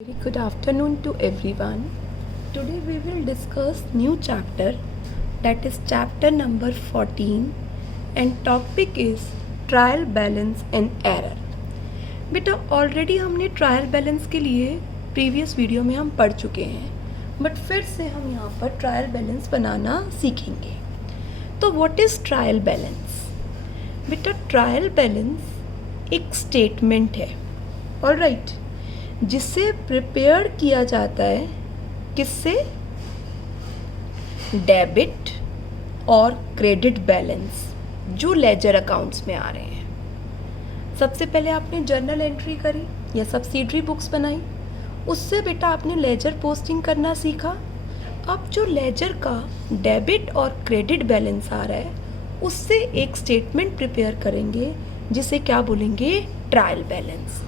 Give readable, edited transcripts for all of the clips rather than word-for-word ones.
Very good afternoon to everyone. Today we will discuss new chapter, that is chapter number 14, and topic is trial balance and error. बेटा already हमने trial balance के लिए previous video में हम पढ़ चुके हैं, बट फिर से हम यहाँ पर ट्रायल बैलेंस बनाना सीखेंगे. तो व्हाट इज़ ट्रायल बैलेंस? बेटा ट्रायल बैलेंस एक स्टेटमेंट है, ऑलराइट, जिसे प्रिपेयर किया जाता है किससे? डेबिट और क्रेडिट बैलेंस जो लेजर अकाउंट्स में आ रहे हैं. सबसे पहले आपने जर्नल एंट्री करी या सब्सिडरी बुक्स बनाई, उससे बेटा आपने लेजर पोस्टिंग करना सीखा. अब जो लेजर का डेबिट और क्रेडिट बैलेंस आ रहा है उससे एक स्टेटमेंट प्रिपेयर करेंगे जिसे क्या बोलेंगे? Trial balance.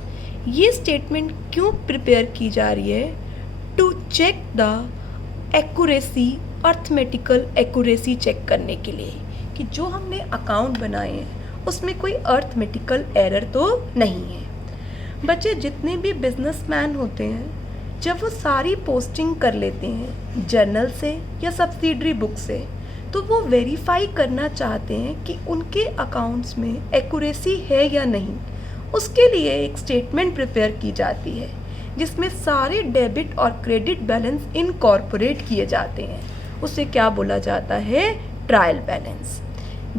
ये स्टेटमेंट क्यों प्रिपेयर की जा रही है? To check the accuracy, arithmetical accuracy check करने के लिए कि जो हमने अकाउंट बनाए हैं उसमें कोई अर्थमेटिकल एरर तो नहीं है. बच्चे जितने भी बिजनेसमैन होते हैं जब वो सारी पोस्टिंग कर लेते हैं जर्नल से या सब्सिडरी बुक से, तो वो वेरीफाई करना चाहते हैं कि उनके अकाउंट्स में एक्यूरेसी है या नहीं. उसके लिए एक स्टेटमेंट प्रिपेयर की जाती है जिसमें सारे डेबिट और क्रेडिट बैलेंस इनकॉर्पोरेट किए जाते हैं. उसे क्या बोला जाता है? Trial balance.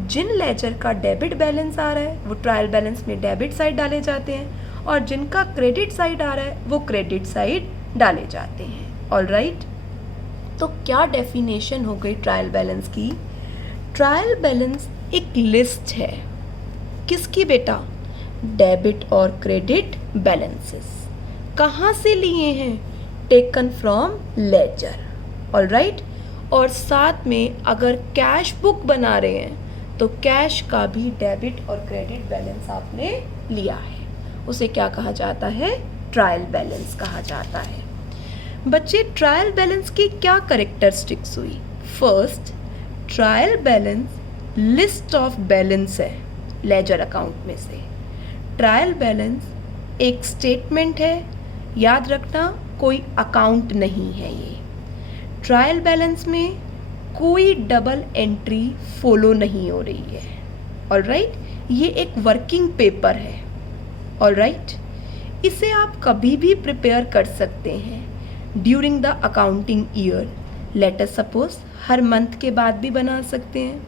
जिन लेजर का डेबिट बैलेंस आ रहा है वो ट्रायल बैलेंस में डेबिट साइड डाले जाते हैं और जिनका क्रेडिट साइड आ रहा है वो क्रेडिट साइड डाले जाते हैं. ऑलराइट, तो क्या डेफिनेशन हो गई ट्रायल बैलेंस की? ट्रायल बैलेंस एक लिस्ट है. किसकी बेटा? डेबिट और क्रेडिट बैलेंसेस. कहाँ से लिए हैं? Taken from laser. ऑलराइट, और साथ में अगर कैश बुक बना रहे हैं तो कैश का भी डेबिट और क्रेडिट बैलेंस आपने लिया है. उसे क्या कहा जाता है? ट्रायल बैलेंस कहा जाता है. बच्चे ट्रायल बैलेंस की क्या कैरेक्टरिस्टिक्स हुई? First, trial balance list of balance है लेजर अकाउंट में से. ट्रायल बैलेंस एक स्टेटमेंट है, याद रखना, कोई अकाउंट नहीं है. ये ट्रायल बैलेंस में कोई डबल एंट्री फॉलो नहीं हो रही है. ऑलराइट, ये एक वर्किंग पेपर है. ऑलराइट, इसे आप कभी भी प्रिपेयर कर सकते हैं during the accounting year. Let us suppose her month के बाद भी बना सकते हैं,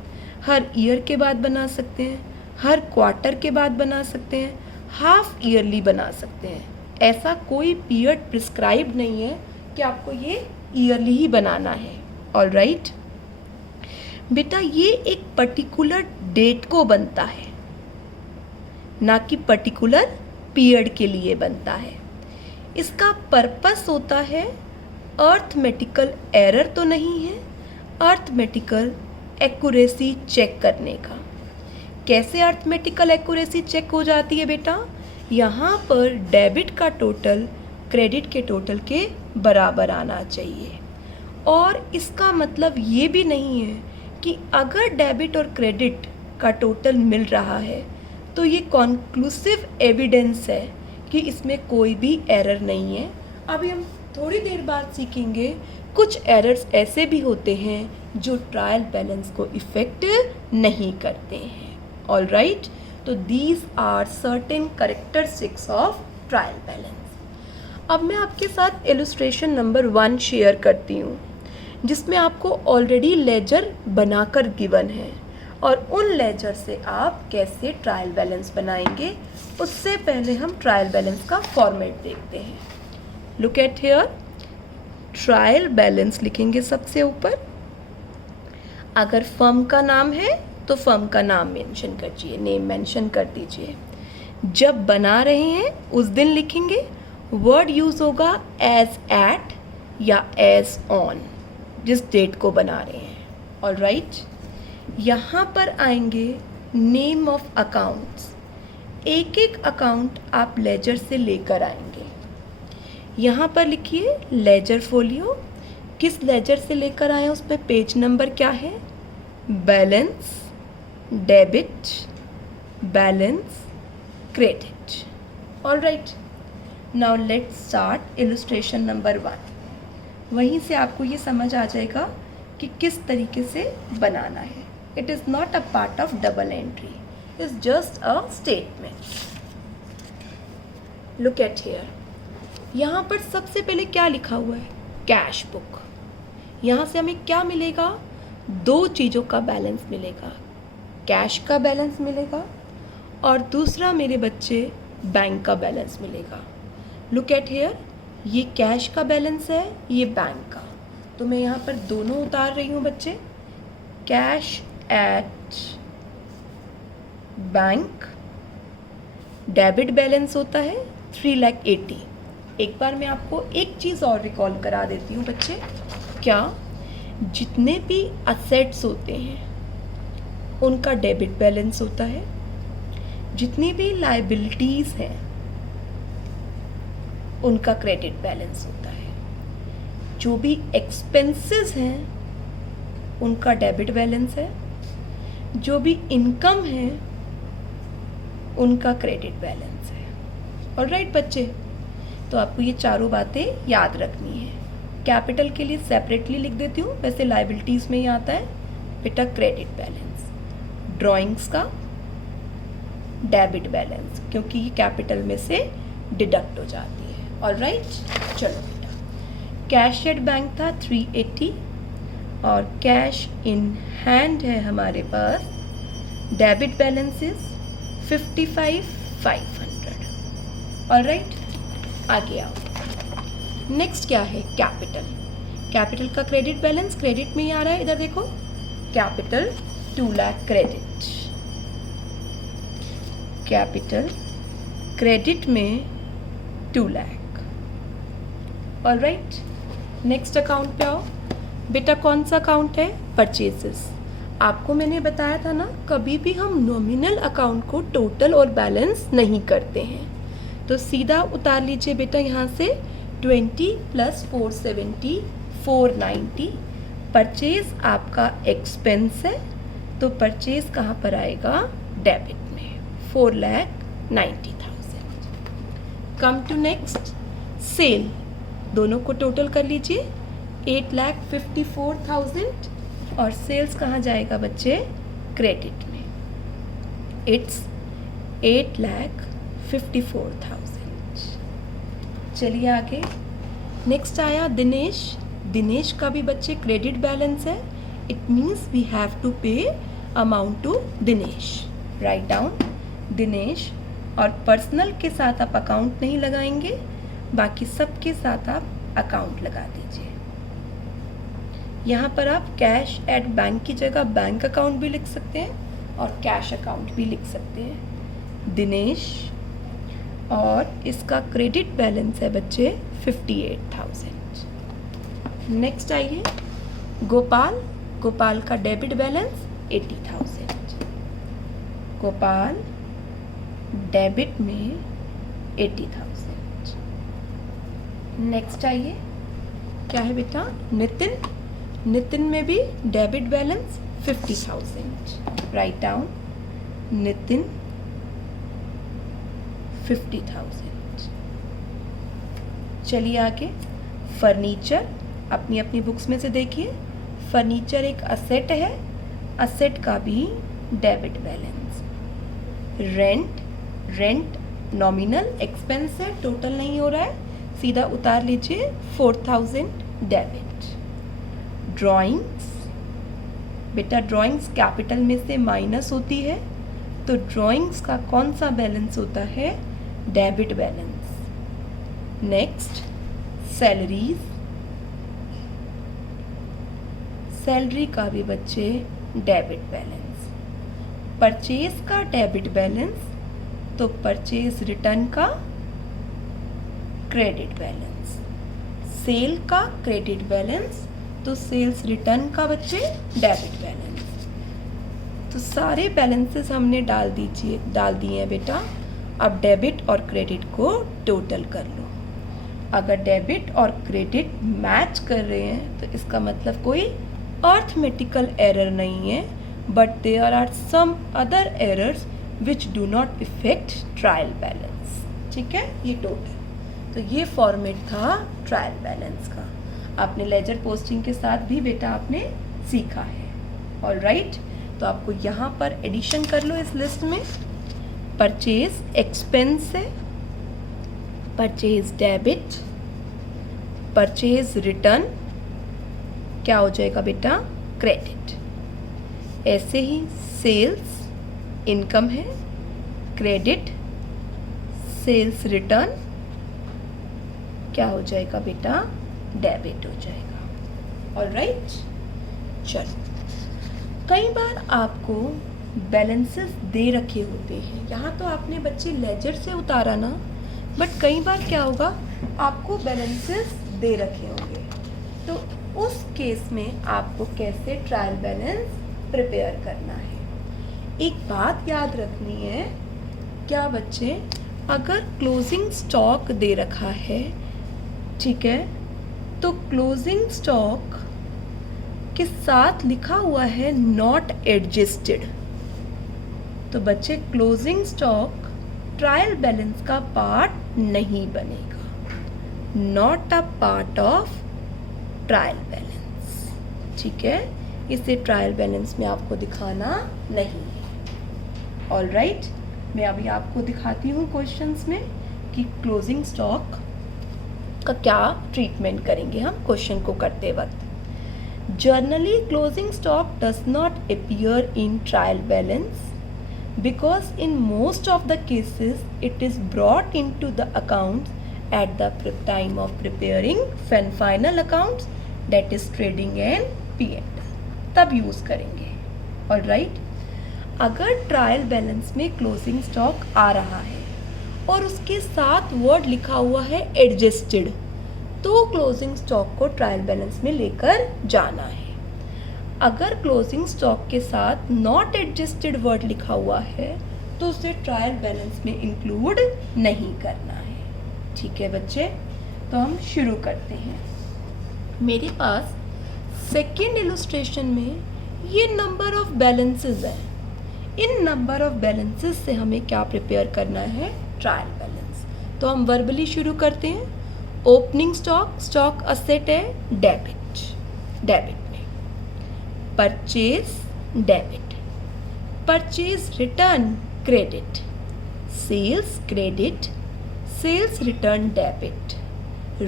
हर ईयर के बाद बना सकते हैं, हर क्वार्टर के बाद बना सकते हैं, हाफ ईयरली बना सकते हैं. ऐसा कोई पीरियड प्रिस्क्राइब नहीं है कि आपको ये ईयरली ही बनाना है. ऑलराइट बेटा, ये एक पर्टिकुलर डेट को बनता है, ना कि पर्टिकुलर पीरियड के लिए बनता है. इसका पर्पस होता है अर्थमेटिकल एरर तो नहीं है, अर्थमेटिकल एक्यूरेसी चेक करने का. कैसे अर्थमेटिकल एक्यूरेसी चेक हो जाती है बेटा? यहाँ पर डेबिट का टोटल क्रेडिट के टोटल के बराबर आना चाहिए. और इसका मतलब ये भी नहीं है कि अगर डेबिट और क्रेडिट का टोटल मिल रहा है तो ये कॉन्क्लूसिव एविडेंस है कि इसमें कोई भी एरर नहीं है. अभी हम थोड़ी देर बाद सीखेंगे कुछ एरर्स ऐसे भी होते हैं जो ट्रायल बैलेंस को इफ़ेक्ट नहीं करते हैं. ऑलराइट, तो these are certain characteristics of trial balance. अब मैं आपके साथ इलस्ट्रेशन नंबर 1 शेयर करती हूँ जिसमें आपको ऑलरेडी लेजर बनाकर गिवन है और उन लेजर से आप कैसे ट्रायल बैलेंस बनाएंगे उससे पहले हम ट्रायल बैलेंस का फॉर्मेट देखते हैं. Look at here, trial balance लिखेंगे सबसे ऊपर. अगर फर्म का नाम है तो फर्म का नाम मेंशन करिए, नेम मेंशन कर दीजिए. जब बना रहे हैं उस दिन लिखेंगे. वर्ड यूज़ होगा एज एट या एज ऑन, जिस डेट को बना रहे हैं. ऑलराइट, यहाँ पर आएंगे नेम ऑफ अकाउंट्स. एक एक अकाउंट आप लेजर से लेकर आएंगे. यहाँ पर लिखिए लेजर फोलियो. किस लेजर से लेकर आए उस पर पेज नंबर क्या है? Balance, debit, balance, credit. Alright, now let's start illustration number 1। वहीं से आपको ये समझ आ जाएगा कि किस तरीके से बनाना है। It is not a part of double entry, it's just a statement. Look at here, यहाँ पर सबसे पहले क्या लिखा हुआ है? Cash book. यहाँ से हमें क्या मिलेगा? दो चीज़ों का बैलेंस मिलेगा, कैश का बैलेंस मिलेगा और दूसरा मेरे बच्चे बैंक का बैलेंस मिलेगा। लुक एट हियर, ये कैश का बैलेंस है, ये बैंक का। तो मैं यहाँ पर दोनों उतार रही हूँ बच्चे। Cash at bank, debit balance होता है 3,80,000। एक बार मैं आपको एक चीज़ और रिकॉल करा देती हूँ बच्चे। क्या? जितने भी असेट्स होते हैं उनका डेबिट बैलेंस होता है, जितनी भी लायबिलिटीज़ हैं उनका क्रेडिट बैलेंस होता है, जो भी एक्सपेंसेस हैं उनका डेबिट बैलेंस है, जो भी इनकम है उनका क्रेडिट बैलेंस है। ऑलराइट बच्चे, तो आपको ये चारों बातें याद रखनी है। कैपिटल के लिए सेपरेटली लिख देती हूँ, वैसे लायबिलिटीज़ में ही आता है बेटा क्रेडिट बैलेंस। ड्राइंग्स का डेबिट बैलेंस, क्योंकि ये कैपिटल में से डिडक्ट हो जाती है। ऑलराइट, चलो बेटा, कैश एट बैंक था 380 और कैश इन हैंड है हमारे पास, डेबिट बैलेंस इज 55,500। ऑलराइट, आगे आओ। नेक्स्ट क्या है? कैपिटल। कैपिटल का क्रेडिट बैलेंस क्रेडिट में ही आ रहा है, इधर देखो, capital 2 lakh credit, capital credit में 2 लाख। ऑलराइट, नेक्स्ट अकाउंट पे आओ बेटा। कौन सा अकाउंट है? परचेजेस। आपको मैंने बताया था ना, कभी भी हम नॉमिनल अकाउंट को टोटल और बैलेंस नहीं करते हैं। तो सीधा उतार लीजिए बेटा यहाँ से 20 + 470 490। परचेज आपका एक्सपेंस है, तो परचेज कहाँ पर आएगा? डेबिट में 4,90,000। Come to next, sale. दोनों को टोटल कर लीजिए 8,54,000 और सेल्स कहाँ जाएगा बच्चे? क्रेडिट में। इट्स 8,54,000। चलिए आगे। नेक्स्ट आया दिनेश। दिनेश का भी बच्चे क्रेडिट बैलेंस है, it means we have to pay amount to Dinesh. Write down Dinesh, और पर्सनल के साथ आप अकाउंट नहीं लगाएंगे, बाकी सब के साथ आप अकाउंट लगा दीजिए। यहाँ पर आप कैश एट बैंक की जगह बैंक अकाउंट भी लिख सकते हैं और कैश अकाउंट भी लिख सकते हैं। दिनेश, और इसका क्रेडिट बैलेंस है बच्चे 58,000। नेक्स्ट आइए गोपाल। गोपाल का डेबिट बैलेंस 80,000। गोपाल डेबिट में 80,000। नेक्स्ट आइए, क्या है बेटा? नितिन। नितिन में भी debit balance 50,000। Write down, Nitin 50,000। चलिए आगे, फर्नीचर। अपनी अपनी बुक्स में से देखिए, फर्नीचर एक असेट है, असेट का भी debit balance. Rent, rent nominal expense है, टोटल नहीं हो रहा है, सीधा उतार लीजिए 4,000 डेबिट। ड्राइंग्स, बेटा ड्राइंग्स कैपिटल में से माइनस होती है, तो ड्राइंग्स का कौन सा बैलेंस होता है? Debit balance. Next salaries, salary का भी बच्चे डेबिट बैलेंस। परचेज का डेबिट बैलेंस, तो परचेज रिटर्न का क्रेडिट बैलेंस। सेल का क्रेडिट बैलेंस, तो सेल्स रिटर्न का बच्चे डेबिट बैलेंस। तो सारे बैलेंसेस हमने डाल दिए हैं बेटा। अब डेबिट और क्रेडिट को टोटल कर लो। अगर डेबिट और क्रेडिट मैच कर रहे हैं तो इसका मतलब कोई अर्थमेटिकल एरर नहीं है, but there are some other errors which do not effect trial balance. ठीक है, ये टोटल। तो ये फॉर्मेट था ट्रायल बैलेंस का। आपने लेजर पोस्टिंग के साथ भी बेटा आपने सीखा है। ऑलराइट, तो आपको यहाँ पर एडिशन कर लो इस लिस्ट में। परचेज एक्सपेंस है, परचेज डेबिट, परचेज रिटर्न क्या हो जाएगा बेटा, क्रेडिट। ऐसे ही सेल्स इनकम है, क्रेडिट, सेल्स रिटर्न क्या हो जाएगा बेटा, डेबिट हो जाएगा। ऑलराइट, चलो कई बार आपको बैलेंसेस दे रखे होते हैं, यहाँ तो आपने बच्चे लेजर से उतारा ना, बट कई बार क्या होगा आपको बैलेंसेस दे रखे होंगे, तो उस केस में आपको कैसे ट्रायल बैलेंस प्रिपेयर करना है। एक बात याद रखनी है, क्या बच्चे, अगर क्लोजिंग स्टॉक दे रखा है, ठीक है, तो क्लोजिंग स्टॉक के साथ लिखा हुआ है नॉट एडजस्टेड, तो बच्चे क्लोजिंग स्टॉक ट्रायल बैलेंस का पार्ट नहीं बनेगा, not a part of trial balance. ठीक है, इसे ट्रायल बैलेंस में आपको दिखाना नहीं है। ऑलराइट, मैं अभी आपको दिखाती हूँ क्वेश्चंस में कि क्लोजिंग स्टॉक का क्या ट्रीटमेंट करेंगे हम क्वेश्चन को करते वक्त। Generally closing stock does not appear in trial balance because in most of the cases it is brought into the accounts at the time of preparing final accounts, that is trading and P&L, तब use करेंगे। Alright, अगर trial balance में closing stock आ रहा है और उसके साथ word लिखा हुआ है एडजस्टेड, तो क्लोजिंग स्टॉक को ट्रायल बैलेंस में लेकर जाना है। अगर क्लोजिंग स्टॉक के साथ नॉट एडजस्टेड वर्ड लिखा हुआ है तो उसे ट्रायल बैलेंस में इंक्लूड नहीं करना है। ठीक है बच्चे, तो हम शुरू करते हैं। मेरे पास सेकेंड इलस्ट्रेशन में ये नंबर ऑफ बैलेंसेस है। इन नंबर ऑफ बैलेंसेस से हमें क्या प्रिपेयर करना है, ट्रायल बैलेंस। तो हम वर्बली शुरू करते हैं। ओपनिंग स्टॉक, स्टॉक असेट है, डेबिट, डेबिट में purchase debit, purchase return credit, sales credit, sales return debit,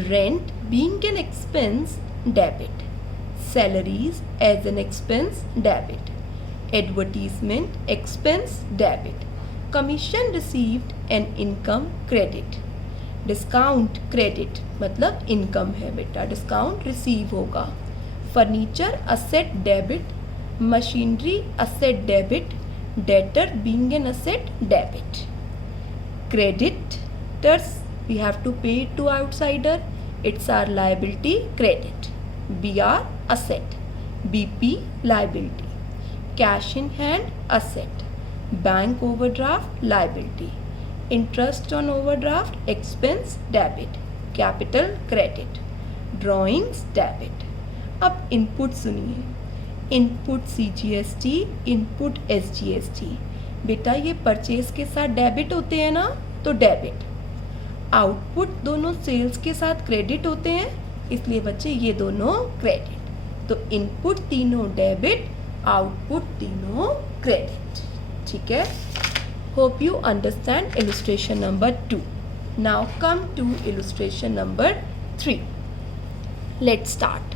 rent being an expense debit, salaries as an expense debit, advertisement expense debit, commission received and income credit, discount credit मतलब income है बेटा, discount receive होगा, furniture asset debit, machinery asset debit, debtor being an asset debit, creditors we have to pay to outsider, it's our liability credit, BR asset, BP liability, cash in hand asset, bank overdraft liability, interest on overdraft expense debit, capital credit, drawings debit। अब input सुनिए, input CGST, input SGST। बेटा ये purchase के साथ debit होते हैं ना, तो डेबिट। आउटपुट दोनों सेल्स के साथ क्रेडिट होते हैं, इसलिए बच्चे ये दोनों क्रेडिट। तो इनपुट तीनों डेबिट, आउटपुट तीनों क्रेडिट। ठीक है, hope you understand illustration number 2। Now come to illustration number 3। Let's start.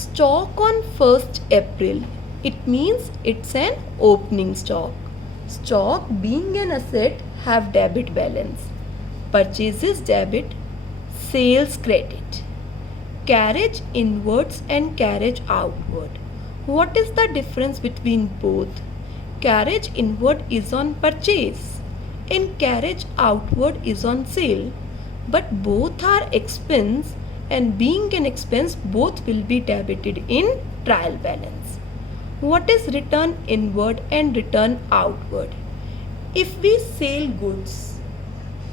Stock on 1st April, it means it's an opening stock. Stock being an asset have debit balance, purchases debit, sales credit, carriage inwards and carriage outward. What is the difference between both? Carriage inward is on purchase and carriage outward is on sale, but both are expense, and being an expense both will be debited in trial balance. What is return inward and return outward? If we sell goods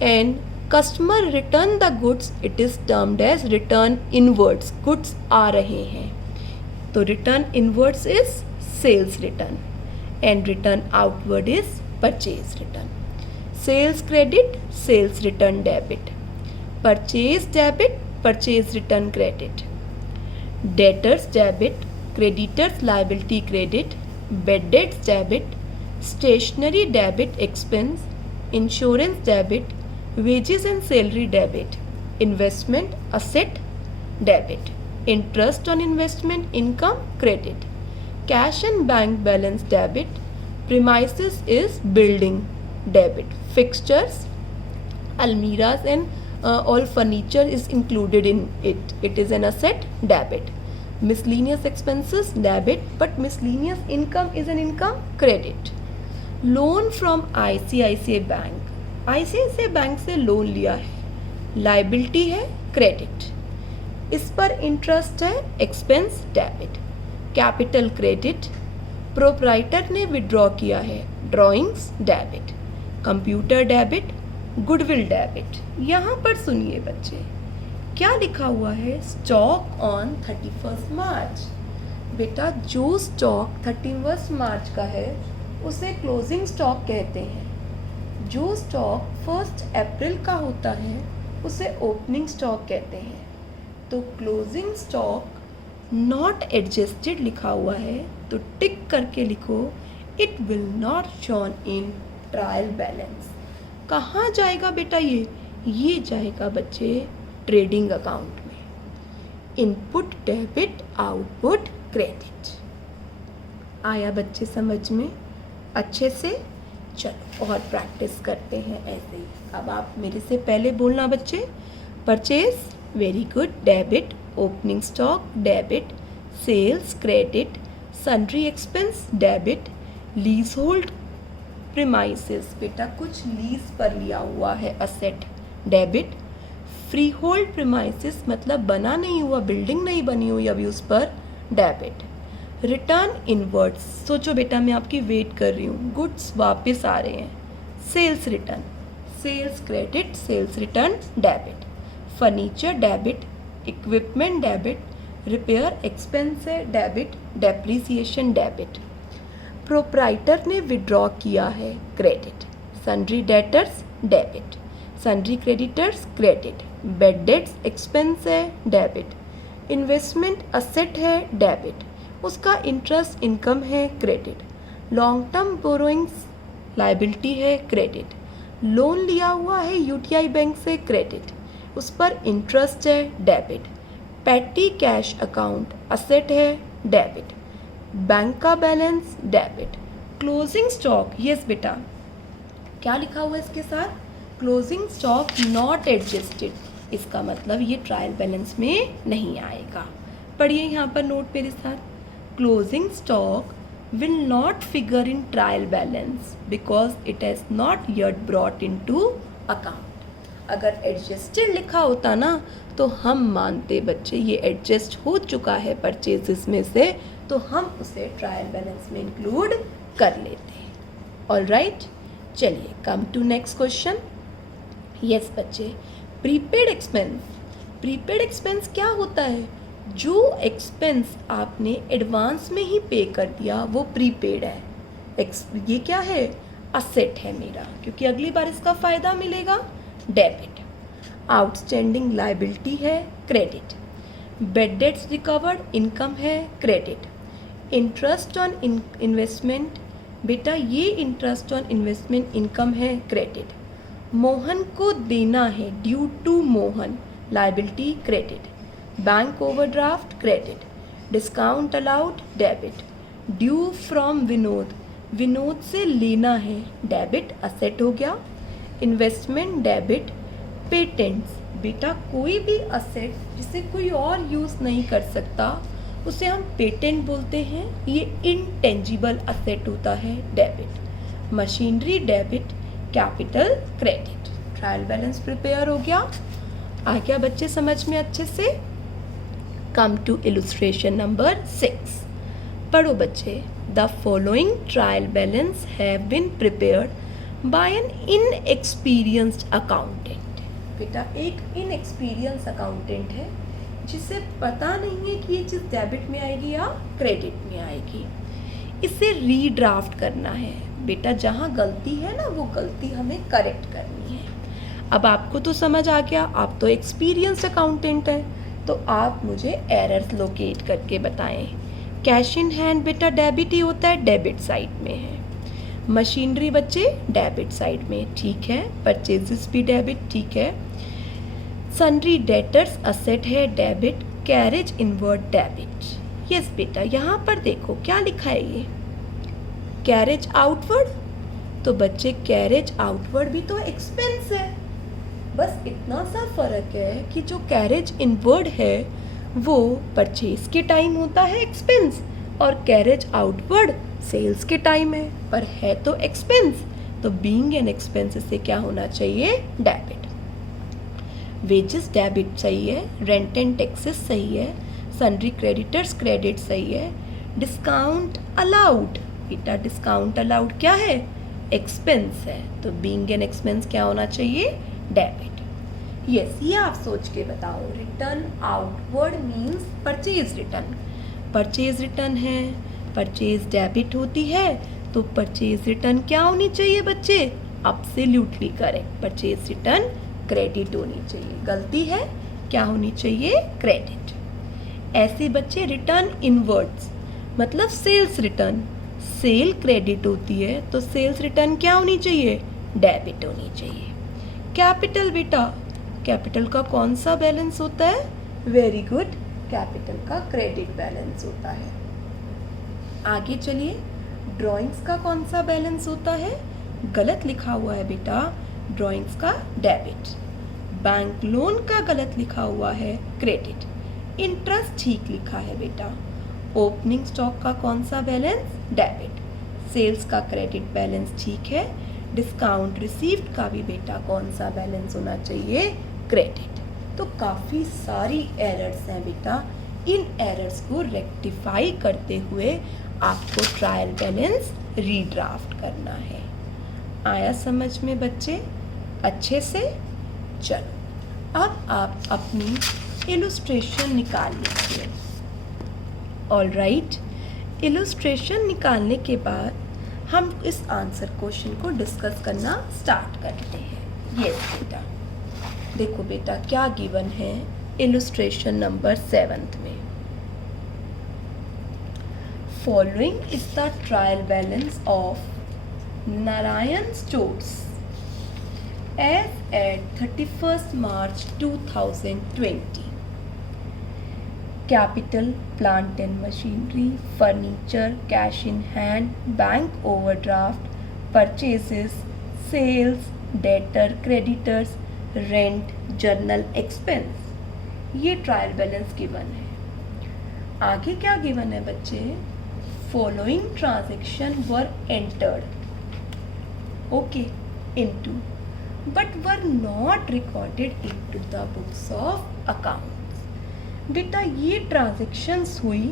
and customer return the goods, it is termed as return inwards. Goods आ रहे हैं, तो return inwards is sales return and return outward is purchase return. Sales credit, sales return debit. Purchase debit, purchase return credit, debtors debit, creditors liability credit, bad debts debit, stationery debit expense, insurance debit, wages and salary debit, investment asset debit, interest on investment income credit, cash and bank balance debit, premises is building debit, fixtures, almiras and all furniture is included in it, it is an asset debit, miscellaneous expenses debit, but miscellaneous income is an income credit, loan from ICICI bank, ICICI bank से loan लिया है, liability है credit, इस पर interest है expense debit, capital credit, proprietor ने withdraw किया है, drawings debit, computer debit, goodwill debit. यहाँ पर सुनिए बच्चे, क्या लिखा हुआ है? स्टॉक ऑन 31 मार्च। बेटा जो स्टॉक 31 मार्च का है उसे क्लोजिंग स्टॉक कहते हैं। जो स्टॉक 1 अप्रैल का होता है उसे ओपनिंग स्टॉक कहते हैं। तो क्लोजिंग स्टॉक नॉट एडजस्टेड लिखा हुआ है तो टिक करके लिखो, it will not shown in trial balance. कहाँ जाएगा बेटा? ये जाएगा बच्चे ट्रेडिंग अकाउंट में। Input debit, output credit. आया बच्चे समझ में अच्छे से? चलो और प्रैक्टिस करते हैं ऐसे ही। अब आप मेरे से पहले बोलना बच्चे, purchase, very good, debit, opening stock debit, sales credit, sundry expense debit, leasehold premises, बेटा कुछ लीज पर लिया हुआ है asset debit, freehold premises मतलब बना नहीं हुआ, बिल्डिंग नहीं बनी हुई अभी उस पर डेबिट, रिटर्न इनवर्ड्स, सोचो बेटा मैं आपकी वेट कर रही हूँ, गुड्स वापस आ रहे हैं, sales return, sales credit, sales return debit, furniture debit, equipment debit, repair expense है डेबिट, डेप्रिसिएशन डेबिट, प्रोप्राइटर ने विड्रॉ किया है credit, sundry debtors debit, sundry creditors credit, bad debts expense है डेबिट, इन्वेस्टमेंट असेट है debit, उसका interest income है credit, long term borrowings liability है credit, loan लिया हुआ है यूटीआई बैंक से क्रेडिट, उस पर इंटरेस्ट है debit, petty cash account asset है डेबिट, बैंक का balance debit, closing stock, yes बेटा क्या लिखा हुआ है इसके साथ? क्लोजिंग स्टॉक नॉट एडजस्टेड, इसका मतलब ये ट्रायल बैलेंस में नहीं आएगा। पढ़िए यहाँ पर नोट मेरे साथ, closing stock will not figure in trial balance because it has not yet brought into account। अगर एडजस्टेड लिखा होता ना तो हम मानते बच्चे ये एडजस्ट हो चुका है परचेजेस में से, तो हम उसे ट्रायल बैलेंस में इंक्लूड कर लेते। ऑल राइट, चलिए come to next question. Yes बच्चे, प्रीपेड एक्सपेंस। प्रीपेड एक्सपेंस क्या होता है? जो एक्सपेंस आपने एडवांस में ही पे कर दिया वो प्रीपेड है। ये क्या है? असेट है मेरा, क्योंकि अगली बार इसका फ़ायदा मिलेगा। डेबिट, आउटस्टैंडिंग लाइबिलिटी है credit, bad debts recovered income है क्रेडिट, इंटरेस्ट ऑन इन्वेस्टमेंट, बेटा ये इंटरेस्ट ऑन इन्वेस्टमेंट इनकम है क्रेडिट, मोहन को देना है due to Mohan liability credit, bank overdraft credit, discount allowed debit, due from Vinod, Vinod से लेना है डेबिट असेट हो गया, इन्वेस्टमेंट डेबिट, पेटेंट्स, बेटा कोई भी असेट जिसे कोई और यूज़ नहीं कर सकता उसे हम पेटेंट बोलते हैं, ये इनटेंजिबल असेट होता है debit, machinery debit, capital credit. Trial balance prepare हो गया? आ गया बच्चे समझ में अच्छे से? Come to illustration number 6। पढ़ो बच्चे, the following trial balance have been prepared by an inexperienced accountant. बेटा एक इनएक्सपीरियंस अकाउंटेंट है जिसे पता नहीं है कि ये चीज़ डेबिट में आएगी या क्रेडिट में आएगी। इसे रीड्राफ्ट करना है। बेटा जहाँ गलती है ना वो गलती हमें करेक्ट करनी है। अब आपको तो समझ आ गया, आप तो एक्सपीरियंस्ड अकाउंटेंट हैं, तो आप मुझे एरर्स लोकेट करके बताएं। कैश इन हैंड बेटा डेबिट ही होता है, डेबिट साइड में है। मशीनरी बच्चे डेबिट साइड में, ठीक है। परचेजेस भी डेबिट, ठीक है। सन्ड्री डेटर्स असेट है, debit. Carriage inward debit, yes बेटा। यहाँ पर देखो क्या लिखा है, ये कैरेज आउटवर्ड, तो बच्चे कैरेज आउटवर्ड भी तो एक्सपेंस है। बस इतना सा फर्क है कि जो कैरेज इनवर्ड है वो परचेज के टाइम होता है एक्सपेंस, और कैरेज आउटवर्ड सेल्स के टाइम है, पर है तो एक्सपेंस, तो बीइंग एन एक्सपेंस से क्या होना चाहिए, डेबिट। वेजेस डेबिट सही है, रेंट एंड टैक्सेस सही है, सन्ड्री क्रेडिटर्स क्रेडिट सही है। डिस्काउंट अलाउड बेटा, डिस्काउंट अलाउड क्या है, एक्सपेंस है, तो बीइंग एन एक्सपेंस क्या होना चाहिए, डेबिट। यस, ये आप सोच के बताओ। Return outward means purchase return, purchase return है, परचेज डेबिट होती है, तो परचेज रिटर्न क्या होनी चाहिए बच्चे, absolutely correct, purchase return credit होनी चाहिए। गलती है, क्या होनी चाहिए, क्रेडिट। ऐसे बच्चे रिटर्न इनवर्ड्स मतलब सेल्स रिटर्न, सेल क्रेडिट होती है, तो सेल्स रिटर्न क्या होनी चाहिए, डेबिट होनी चाहिए। कैपिटल बेटा, कैपिटल का कौन सा बैलेंस होता है, वेरी गुड, कैपिटल का क्रेडिट बैलेंस होता है। आगे चलिए, ड्राइंग्स का कौन सा बैलेंस होता है, गलत लिखा हुआ है बेटा, ड्राइंग्स का डेबिट। बैंक लोन का गलत लिखा हुआ है, क्रेडिट। इंटरेस्ट ठीक लिखा है बेटा। ओपनिंग स्टॉक का कौन सा बैलेंस, डेबिट। सेल्स का क्रेडिट बैलेंस ठीक है। डिस्काउंट रिसीव्ड का भी बेटा कौन सा बैलेंस होना चाहिए, क्रेडिट। तो काफ़ी सारी एरर्स हैं बेटा, इन एरर्स को रेक्टिफाई करते हुए आपको ट्रायल बैलेंस रीड्राफ्ट करना है। आया समझ में बच्चे, अच्छे से। चलो अब आप अपनी इलुस्ट्रेशन निकाल लीजिए। ऑलराइट, इलुस्ट्रेशन निकालने के बाद हम इस आंसर क्वेश्चन को डिस्कस करना स्टार्ट करते हैं। यस बेटा, देखो बेटा क्या गिवन है इलुस्ट्रेशन नंबर 7 में। Following is the trial balance of Narayan Stores as at 31st March 2020. Capital, plant and machinery, furniture, cash in hand, bank overdraft, purchases, sales, debtor, creditors, rent, journal expense. ये trial balance given है। आगे क्या given है बच्चे, following transaction were entered into but were not recorded into the books of accounts. बेटा ये transactions हुई,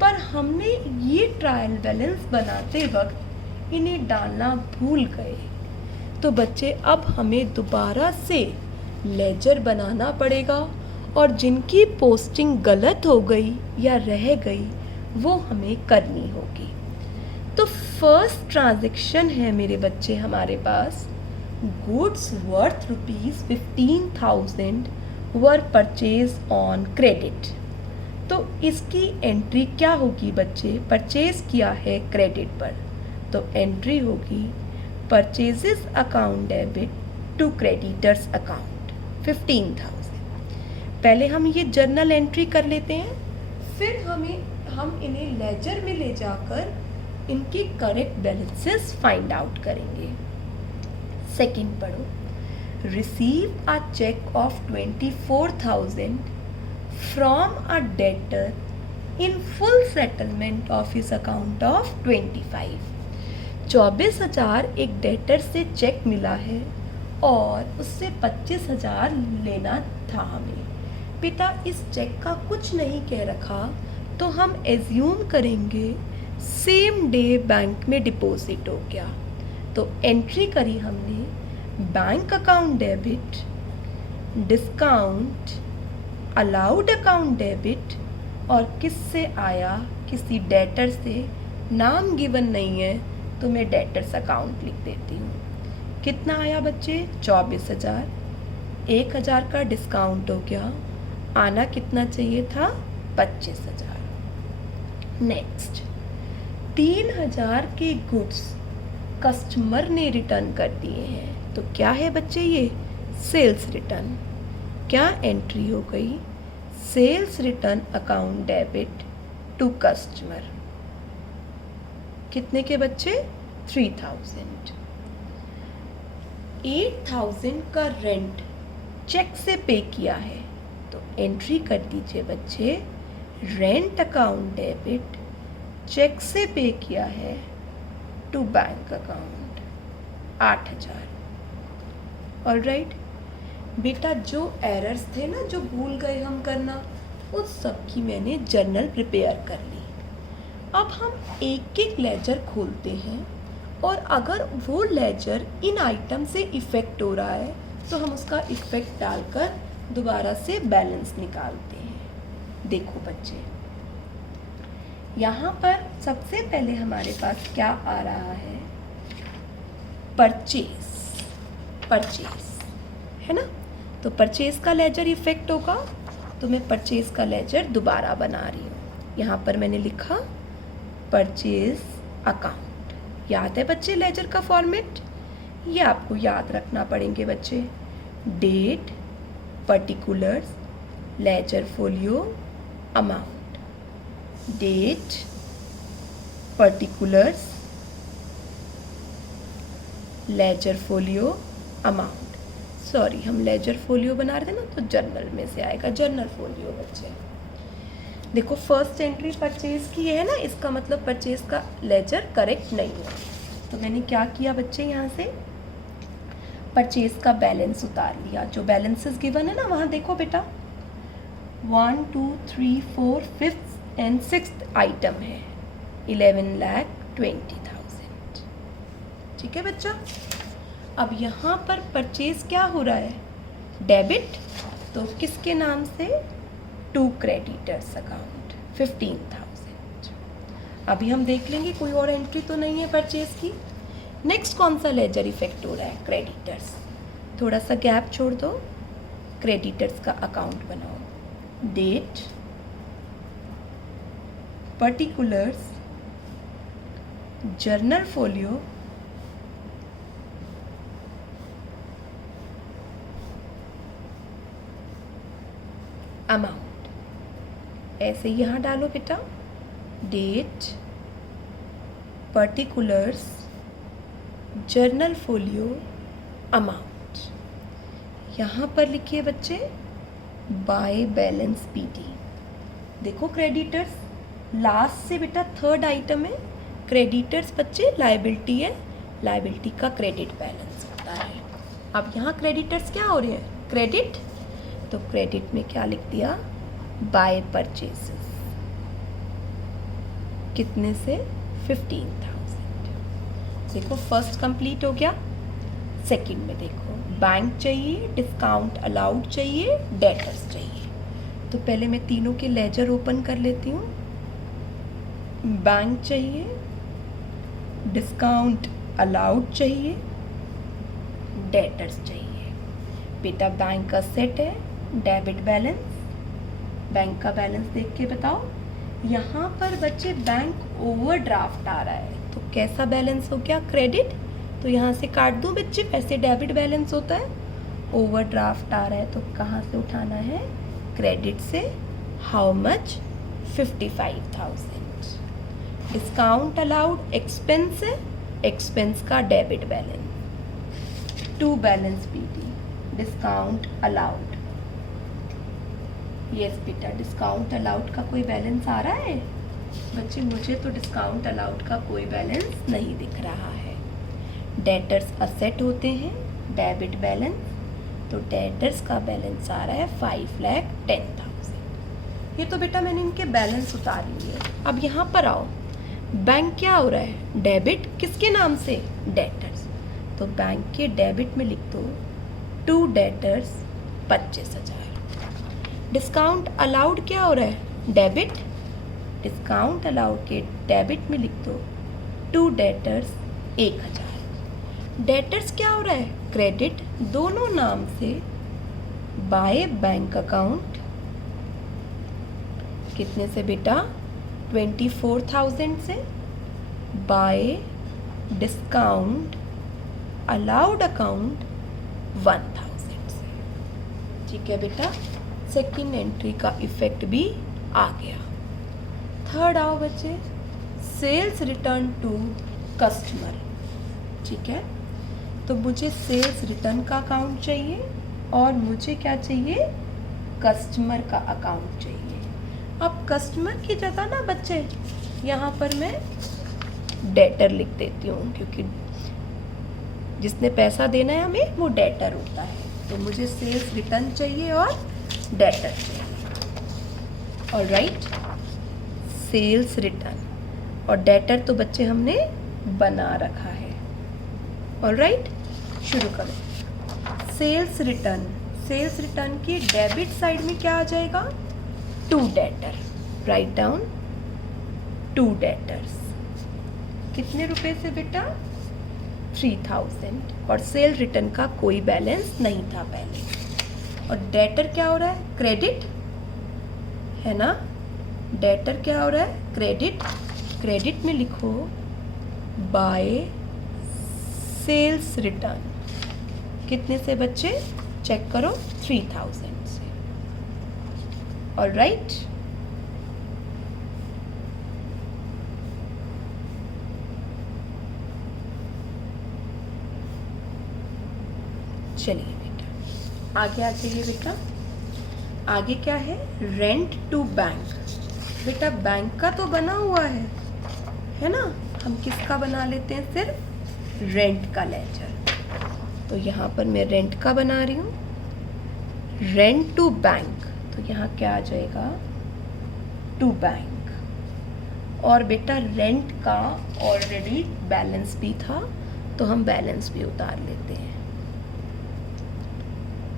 पर हमने ये ट्रायल बैलेंस बनाते वक्त इन्हें डालना भूल गए, तो बच्चे अब हमें दोबारा से लेजर बनाना पड़ेगा, और जिनकी पोस्टिंग गलत हो गई या रह गई वो हमें करनी होगी। तो फर्स्ट ट्रांजेक्शन है मेरे बच्चे हमारे पास, goods worth ₹15,000 were purchase on credit. तो इसकी एंट्री क्या होगी बच्चे, परचेज किया है क्रेडिट पर, तो एंट्री होगी purchases account debit to creditors account 15,000। पहले हम ये जर्नल एंट्री कर लेते हैं, फिर हम इन्हें लेजर में ले जाकर इनकी करेक्ट बैलेंसेस फाइंड आउट करेंगे। सेकंड पढ़ो, receive a cheque of 24,000 from a debtor in full settlement of his account of 25। 24,000 एक डेटर से चेक मिला है और उससे 25,000 लेना था हमें। पिता इस चेक का कुछ नहीं कह रखा, तो हम एज्यूम करेंगे सेम डे बैंक में डिपॉजिट हो गया। तो एंट्री करी हमने bank account debit, discount allowed account debit, और किससे आया, किसी डेटर से। नाम गिवन नहीं है तो मैं डेटर्स अकाउंट लिख देती हूँ। कितना आया बच्चे? 24,000। 1,000 का डिस्काउंट हो गया, आना कितना चाहिए था? 25,000। नेक्स्ट, 3,000 के गुड्स कस्टमर ने रिटर्न कर दिए हैं, तो क्या है बच्चे ये? Sales return. क्या एंट्री हो गई? Sales return account debit to customer. कितने के बच्चे? 3,000। 8,000 का रेंट चेक से पे किया है, तो एंट्री कर दीजिए बच्चे, रेंट अकाउंट डेबिट, चेक से पे किया है टू बैंक अकाउंट 8,000। ऑलराइट बेटा, जो एरर्स थे ना, जो भूल गए हम करना, उस सब की मैंने जर्नल प्रिपेयर कर ली। अब हम एक एक लेजर खोलते हैं, और अगर वो लेजर इन आइटम से इफ़ेक्ट हो रहा है तो हम उसका इफ़ेक्ट डालकर दोबारा से बैलेंस निकालते हैं। देखो बच्चे, यहाँ पर सबसे पहले हमारे पास क्या आ रहा है? परचेज है ना। तो परचेज का लेजर इफेक्ट होगा, तो मैं परचेज का लेजर दोबारा बना रही हूँ। यहाँ पर मैंने लिखा परचेज अकाउंट। याद है बच्चे लेजर का फॉर्मेट? ये आपको याद रखना पड़ेंगे बच्चे। Date, particulars, ledger folio, amount. Date, particulars, ledger folio, amount. Sorry, हम लेजर फोलियो बना रहे थे ना, तो जर्नल में से आएगा जर्नल फोलियो बच्चे। देखो, फर्स्ट एंट्री परचेज की है ना, इसका मतलब परचेज का लेजर करेक्ट नहीं है। तो मैंने क्या किया बच्चे, यहाँ से परचेज का बैलेंस उतार लिया। जो बैलेंसेस गिवन है ना, वहाँ देखो बेटा, 1 2 3 4 5th एंड 6th आइटम है 11,20,000। ठीक है बच्चा। अब यहाँ पर परचेज क्या हो रहा है? डेबिट। तो किसके नाम से? To creditors account 15,000। अभी हम देख लेंगे कोई और एंट्री तो नहीं है परचेज की। नेक्स्ट कौन सा लेजर इफेक्ट हो रहा है? क्रेडिटर्स। थोड़ा सा गैप छोड़ दो, क्रेडिटर्स का अकाउंट बनाओ। Date, particulars, journal folio, amount. ऐसे यहाँ डालो बेटा, date, particulars, journal folio, amount. यहाँ पर लिखिए बच्चे बाय बैलेंस पीटी। देखो क्रेडिटर्स लास्ट से बेटा थर्ड आइटम है। क्रेडिटर्स बच्चे लायबिलिटी है, लायबिलिटी का क्रेडिट बैलेंस होता है। अब यहाँ क्रेडिटर्स क्या हो रहे हैं? क्रेडिट। तो क्रेडिट में क्या लिख दिया? By purchases. कितने से? 15,000। देखो फर्स्ट कंप्लीट हो गया। सेकंड में देखो, बैंक चाहिए, डिस्काउंट अलाउड चाहिए, डेटर्स चाहिए। तो पहले मैं तीनों के लेजर ओपन कर लेती हूँ। बैंक चाहिए, डिस्काउंट अलाउड चाहिए, डेटर्स चाहिए। बेटा बैंक का सेट है, डेबिट बैलेंस, बैंक का बैलेंस देख के बताओ। यहाँ पर बच्चे बैंक ओवरड्राफ्ट आ रहा है, तो कैसा बैलेंस हो गया? क्रेडिट। तो यहाँ से काट दूँ बच्चे, वैसे डेबिट बैलेंस होता है। ओवरड्राफ्ट आ रहा है तो कहाँ से उठाना है? क्रेडिट से। How much? 55,000। Discount allowed expense है, एक्सपेंस का debit balance. To balance PT, discount allowed. Yes बेटा, डिस्काउंट अलाउड का कोई बैलेंस आ रहा है? बच्चे मुझे तो डिस्काउंट अलाउड का कोई बैलेंस नहीं दिख रहा है। डेटर्स असेट होते हैं, डेबिट बैलेंस। तो डेटर्स का बैलेंस आ रहा है 5,10,000। ये तो बेटा मैंने इनके बैलेंस उतार लिए। अब यहाँ पर आओ, बैंक क्या हो रहा है? डेबिट। किसके नाम से? डेटर्स। तो बैंक के डेबिट में लिख दो टू डेटर्स 25,000। डिस्काउंट अलाउड क्या हो रहा है? डेबिट। डिस्काउंट अलाउड के डेबिट में लिख दो टू डेटर्स 1,000। डेटर्स क्या हो रहा है, क्रेडिट दोनों नाम से बाय बैंक अकाउंट, कितने से बेटा 24,000 से, बाय डिस्काउंट अलाउड अकाउंट 1,000 से। ठीक है बेटा, सेकंड एंट्री का इफेक्ट भी आ गया। थर्ड आओ बच्चे, सेल्स रिटर्न टू कस्टमर। ठीक है, तो मुझे सेल्स रिटर्न का अकाउंट चाहिए और मुझे क्या चाहिए, कस्टमर का अकाउंट चाहिए। अब कस्टमर की जगह ना बच्चे यहाँ पर मैं डेटर लिख देती हूँ, क्योंकि जिसने पैसा देना है हमें वो डेटर होता है। तो मुझे सेल्स रिटर्न चाहिए और डेटर चाहिए। ऑलराइट, सेल्स रिटर्न और डेटर तो बच्चे हमने बना रखा है। ऑलराइट, शुरू करो। सेल्स रिटर्न, सेल्स रिटर्न की डेबिट साइड में क्या आ जाएगा, to debtor. Right down to debtors. कितने रुपए से बेटा, 3,000। और सेल रिटर्न का कोई बैलेंस नहीं था पहले। और डेटर क्या हो रहा है, क्रेडिट है ना। डेटर क्या हो रहा है, क्रेडिट। क्रेडिट में लिखो बाय सेल्स रिटर्न। कितने से बच्चे, चेक करो, 3,000 से। ऑलराइट, चलिए बेटा आगे आ जाइए बेटा। आगे क्या है, रेंट टू बैंक। बेटा बैंक का तो बना हुआ है ना, हम किसका बना लेते हैं, सिर्फ रेंट का लेजर। तो यहाँ पर मैं रेंट का बना रही हूँ, रेंट टू बैंक। तो यहाँ क्या आ जाएगा, टू बैंक। और बेटा रेंट का ऑलरेडी बैलेंस भी था, तो हम बैलेंस भी उतार लेते हैं।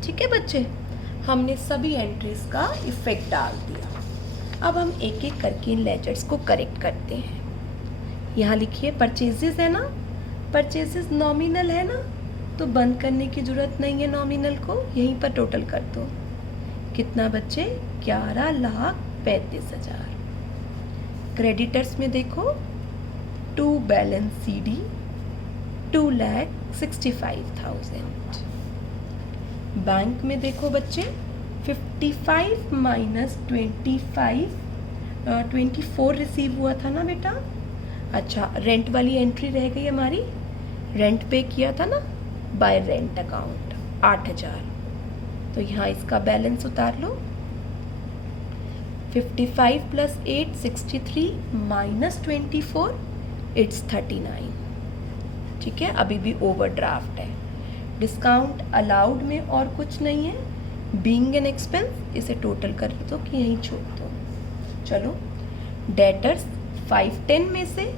ठीक है बच्चे, हमने सभी एंट्रीज का इफेक्ट डाल दिया। अब हम एक एक करके इन लेजर्स को करेक्ट करते हैं। यहाँ लिखिए परचेजेस है ना, परचेजेस नॉमिनल है ना, तो बंद करने की जरूरत नहीं है नॉमिनल को, यहीं पर टोटल कर दो। कितना बच्चे, 11,35,000। क्रेडिटर्स में देखो, टू बैलेंस CD 2,65,000। बैंक में देखो बच्चे 55 माइनस 24 रिसीव हुआ था ना बेटा। अच्छा, रेंट वाली एंट्री रह गई हमारी, रेंट पे किया था ना बाय रेंट अकाउंट 8,000। तो यहाँ इसका बैलेंस उतार लो, 55 प्लस 8 63 माइनस 24 इट्स 39। ठीक है, अभी भी ओवरड्राफ्ट है। डिस्काउंट अलाउड में और कुछ नहीं है, बीइंग एन एक्सपेंस, इसे टोटल कर दो कि यहीं छोड़ दो। चलो, डेटर्स 510 में से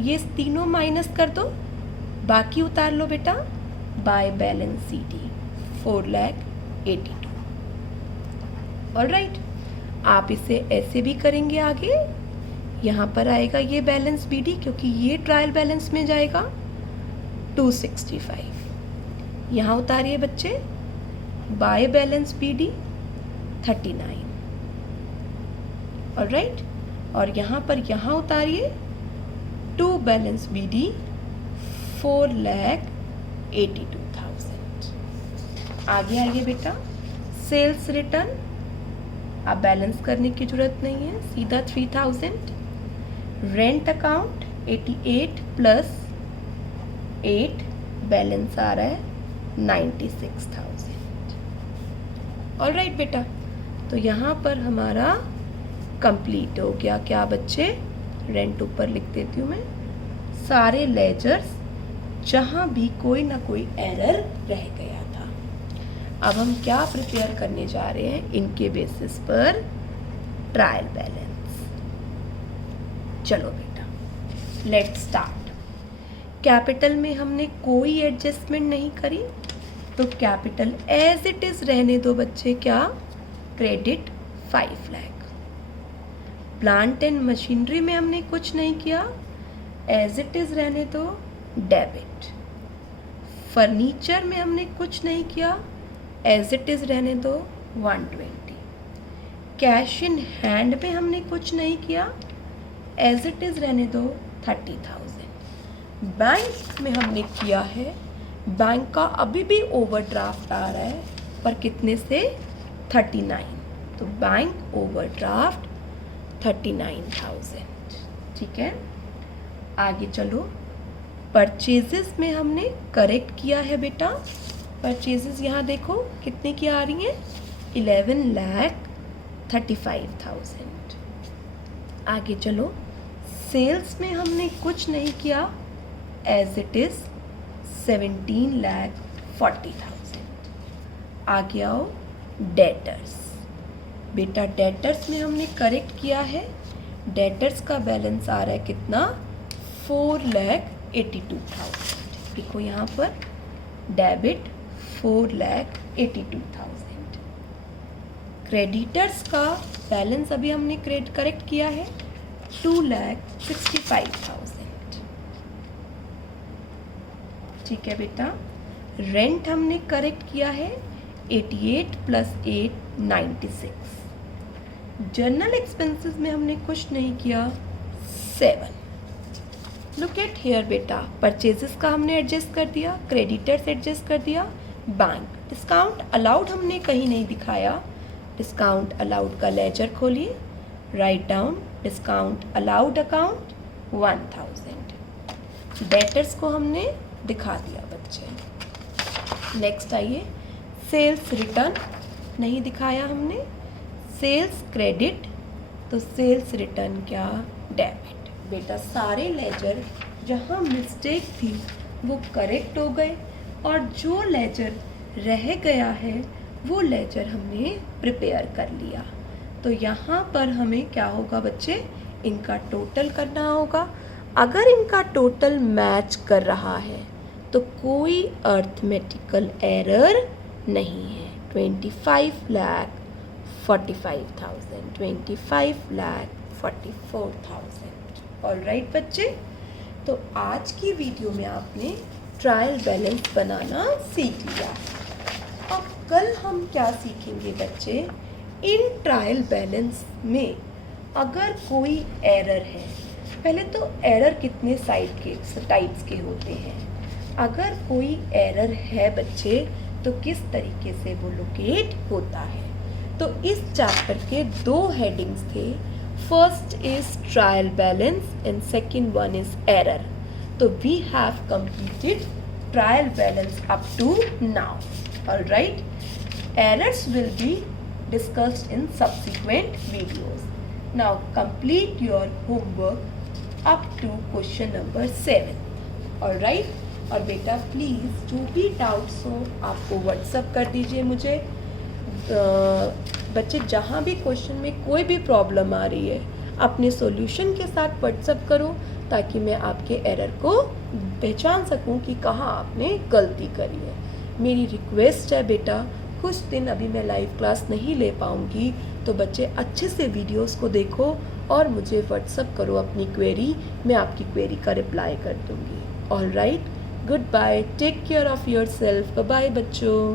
ये तीनों माइनस कर दो, बाकी उतार लो बेटा बाय बैलेंस CD 4,82। ऑलराइट, आप इसे ऐसे भी करेंगे आगे। यहाँ पर आएगा ये बैलेंस BD, क्योंकि ये ट्रायल बैलेंस में जाएगा 265। यहाँ उतारिए बच्चे बाय बैलेंस BD 39। ऑलराइट, और यहाँ पर यहाँ उतारिए टू बैलेंस BD 4,82,000। आगे आइए बेटा, सेल्स रिटर्न अब बैलेंस करने की जरूरत नहीं है, सीधा 3,000। रेंट अकाउंट 88 प्लस 8 बैलेंस आ रहा है 96,000। ऑलराइट बेटा, तो यहाँ पर हमारा कंप्लीट हो गया। क्या बच्चे, रेंट ऊपर लिख देती हूँ मैं, सारे लेजर्स जहाँ भी कोई ना कोई एरर रह गया था। अब हम क्या प्रिपेयर करने जा रहे हैं, इनके बेसिस पर ट्रायल बैलेंस। चलो बेटा, लेट्स स्टार्ट। कैपिटल में हमने कोई एडजस्टमेंट नहीं करी, तो कैपिटल एज इट इज रहने दो बच्चे। क्या, credit 5 lakh. Plant and machinery में हमने कुछ नहीं किया, एज इट इज रहने दो, डेबिट फर्नीचर में हमने कुछ नहीं किया, एज इट इज़ रहने दो 120। कैश इन हैंड में हमने कुछ नहीं किया, एज इट इज़ रहने दो 30,000। बैंक में हमने किया है, बैंक का अभी भी ओवरड्राफ्ट आ रहा है, पर कितने से 39, तो बैंक ओवरड्राफ्ट 39,000। ठीक है, आगे चलो। परचेजेस में हमने करेक्ट किया है बेटा, परचेजेस यहाँ देखो कितने की आ रही हैं, 11,35,000। आगे चलो। सेल्स में हमने कुछ नहीं किया, एज इट इज़ 17,40,000। आगे आओ डेटर्स। बेटा डेटर्स में हमने करेक्ट किया है, डेटर्स का बैलेंस आ रहा है कितना, 4,82,000। देखो यहाँ पर डेबिट 4,82,000। क्रेडिटर्स का बैलेंस अभी हमने करेक्ट किया है 2,65,000। ठीक है बेटा। रेंट हमने करेक्ट किया है 88 + 8 96। जर्नल एक्सपेंसेस में हमने कुछ नहीं किया, 7। लुक एट हियर बेटा, परचेजेस का हमने एडजस्ट कर दिया, क्रेडिटर्स एडजस्ट कर दिया, बैंक। डिस्काउंट अलाउड हमने कहीं नहीं दिखाया, डिस्काउंट अलाउड का लेजर खोलिए, write down discount allowed account 1,000। Debtors को हमने दिखा दिया बच्चे। नेक्स्ट आइए, सेल्स रिटर्न नहीं दिखाया हमने, सेल्स क्रेडिट, तो सेल्स रिटर्न क्या, डेबिट। बेटा सारे लेजर जहाँ मिस्टेक थी वो करेक्ट हो गए, और जो लेजर रह गया है वो लेजर हमने प्रिपेयर कर लिया। तो यहाँ पर हमें क्या होगा बच्चे, इनका टोटल करना होगा। अगर इनका टोटल मैच कर रहा है तो कोई अर्थमेटिकल एरर नहीं है। 25,45,000, 25,44,000। ऑलराइट बच्चे, तो आज की वीडियो में आपने ट्रायल बैलेंस बनाना सीख लिया। अब कल हम क्या सीखेंगे बच्चे, इन ट्रायल बैलेंस में अगर कोई एरर है, पहले तो एरर कितने टाइप्स के होते हैं। अगर कोई एरर है बच्चे तो किस तरीके से वो लोकेट होता है। तो इस चैप्टर के 2 हेडिंग्स थे, first is trial balance and second one is error. तो we have completed trial balance up to now. Alright, errors will be discussed in subsequent videos. Now complete your homework up to question number 7. Alright, और बेटा please जो भी doubts हो आपको WhatsApp कर दीजिए मुझे। बच्चे जहाँ भी क्वेश्चन में कोई भी प्रॉब्लम आ रही है अपने सॉल्यूशन के साथ व्हाट्सअप करो, ताकि मैं आपके एरर को पहचान सकूं कि कहाँ आपने गलती करी है। मेरी रिक्वेस्ट है बेटा, कुछ दिन अभी मैं लाइव क्लास नहीं ले पाऊँगी, तो बच्चे अच्छे से वीडियोस को देखो और मुझे व्हाट्सअप करो अपनी क्वेरी, मैं आपकी क्वेरी का रिप्लाई कर दूँगी। Alright, good bye, take care of yourself, bye बच्चों।